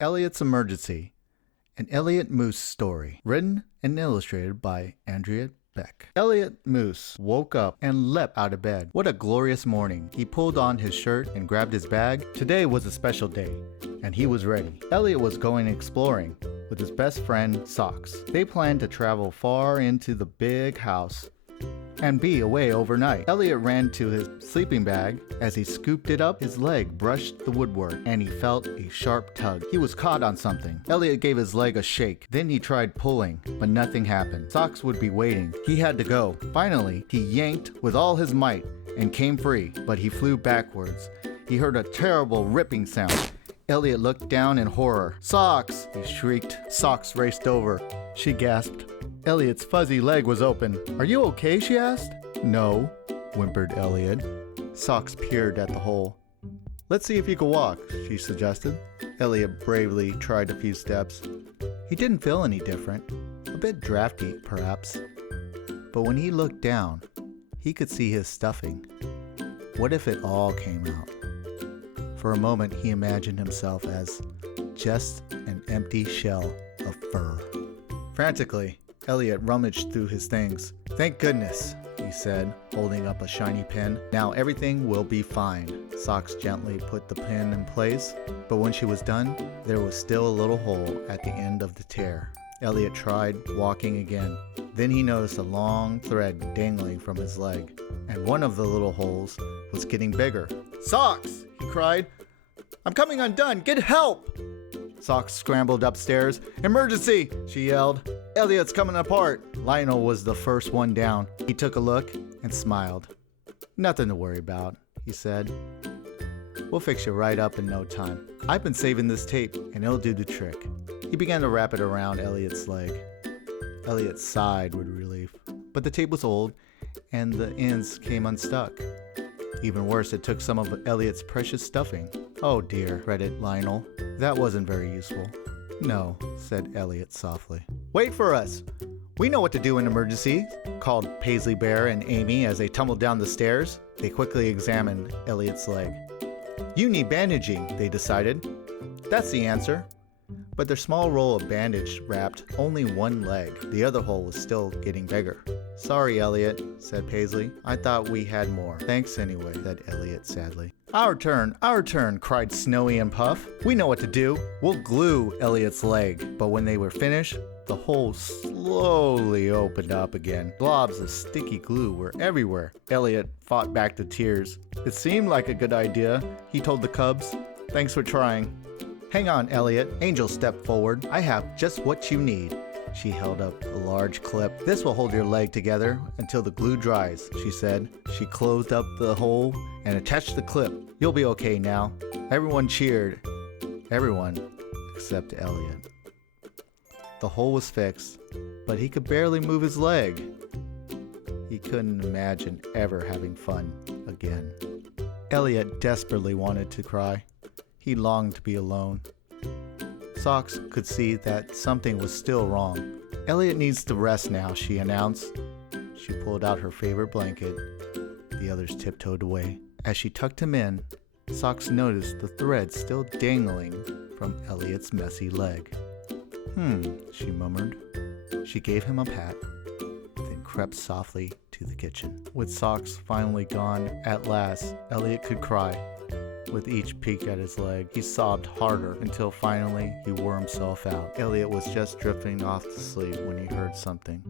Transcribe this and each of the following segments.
Elliot's Emergency, an Elliot Moose story, written and illustrated by Andrea Beck. Elliot Moose woke up and leapt out of bed. What a glorious morning. He pulled on his shirt and grabbed his bag. Today was a special day, and he was ready. Elliot was going exploring with his best friend, Socks. They planned to travel far into the big house and be away overnight. Elliot ran to his sleeping bag. As he scooped it up, his leg brushed the woodwork and he felt a sharp tug. He was caught on something. Elliot gave his leg a shake. Then he tried pulling, but nothing happened. Socks would be waiting. He had to go. Finally, he yanked with all his might and came free, but he flew backwards. He heard a terrible ripping sound. Elliot looked down in horror. "Socks!" he shrieked. Socks raced over. She gasped. Elliot's fuzzy leg was open. "Are you okay?" she asked. "No," whimpered Elliot. Socks peered at the hole. "Let's see if you can walk," she suggested. Elliot bravely tried a few steps. He didn't feel any different. A bit drafty, perhaps. But when he looked down, he could see his stuffing. What if it all came out? For a moment, he imagined himself as just an empty shell of fur. Frantically, Elliot rummaged through his things. "Thank goodness," he said, holding up a shiny pin. "Now everything will be fine." Socks gently put the pin in place, but when she was done, there was still a little hole at the end of the tear. Elliot tried walking again. Then he noticed a long thread dangling from his leg, and one of the little holes was getting bigger. "Socks!" he cried. "I'm coming undone! Get help!" Socks scrambled upstairs. "Emergency!" she yelled. "Elliot's coming apart." Lionel was the first one down. He took a look and smiled. "Nothing to worry about," he said. "We'll fix you right up in no time. I've been saving this tape, and it'll do the trick." He began to wrap it around Elliot's leg. Elliot sighed with relief, but the tape was old, and the ends came unstuck. Even worse, it took some of Elliot's precious stuffing. "Oh dear," fretted Lionel. "That wasn't very useful." "No," said Elliot softly. "Wait for us! We know what to do in emergencies," called Paisley Bear and Amy as they tumbled down the stairs. They quickly examined Elliot's leg. "You need bandaging," they decided. "That's the answer." But their small roll of bandage wrapped only one leg. The other hole was still getting bigger. "Sorry, Elliot," said Paisley. "I thought we had more." "Thanks anyway," said Elliot sadly. Our turn, cried Snowy and Puff. "We know what to do. We'll glue Elliot's leg." But when they were finished, the hole slowly opened up again. Globs of sticky glue were everywhere. Elliot fought back the tears. "It seemed like a good idea," he told the cubs. "Thanks for trying." "Hang on, Elliot." Angel stepped forward. "I have just what you need." She held up a large clip. "This will hold your leg together until the glue dries," she said. She closed up the hole and attached the clip. "You'll be okay now." Everyone cheered. Everyone except Elliot. The hole was fixed, but he could barely move his leg. He couldn't imagine ever having fun again. Elliot desperately wanted to cry. He longed to be alone. Socks could see that something was still wrong. "Elliot needs to rest now," she announced. She pulled out her favorite blanket. The others tiptoed away. As she tucked him in, Socks noticed the thread still dangling from Elliot's messy leg. She murmured. She gave him a pat, then crept softly to the kitchen. With Socks finally gone, at last, Elliot could cry. With each peek at his leg, he sobbed harder until finally he wore himself out. Elliot was just drifting off to sleep when he heard something.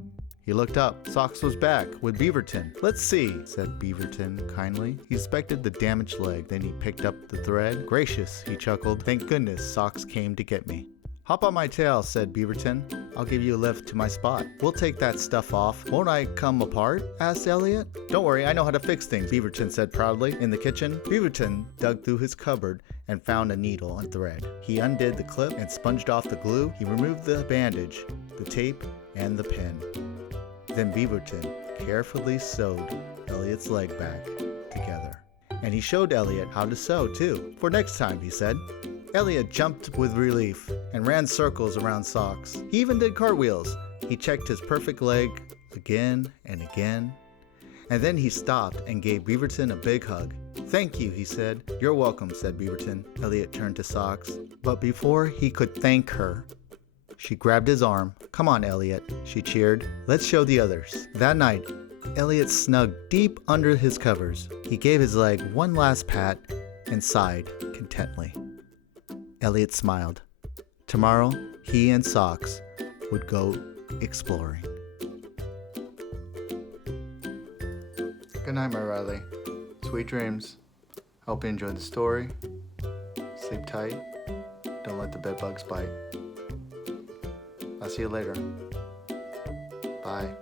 He looked up. Socks was back with Beaverton. "Let's see," said Beaverton kindly. He inspected the damaged leg, then he picked up the thread. "Gracious," he chuckled. "Thank goodness Socks came to get me." "Hop on my tail," said Beaverton. "I'll give you a lift to my spot." "We'll take that stuff off. Won't I come apart?" asked Elliot. "Don't worry, I know how to fix things," Beaverton said proudly. In the kitchen, Beaverton dug through his cupboard and found a needle and thread. He undid the clip and sponged off the glue. He removed the bandage, the tape, and the pin. Then Beaverton carefully sewed Elliot's leg back together. And he showed Elliot how to sew too. "For next time," he said. Elliot jumped with relief and ran circles around Socks. He even did cartwheels. He checked his perfect leg again and again. And then he stopped and gave Beaverton a big hug. "Thank you," he said. "You're welcome," said Beaverton. Elliot turned to Socks. But before he could thank her, she grabbed his arm. "Come on, Elliot," she cheered. "Let's show the others." That night, Elliot snugged deep under his covers. He gave his leg one last pat and sighed contently. Elliot smiled. Tomorrow, he and Socks would go exploring. Good night, my Rylee. Sweet dreams. Hope you enjoyed the story. Sleep tight. Don't let the bed bugs bite. I'll see you later. Bye.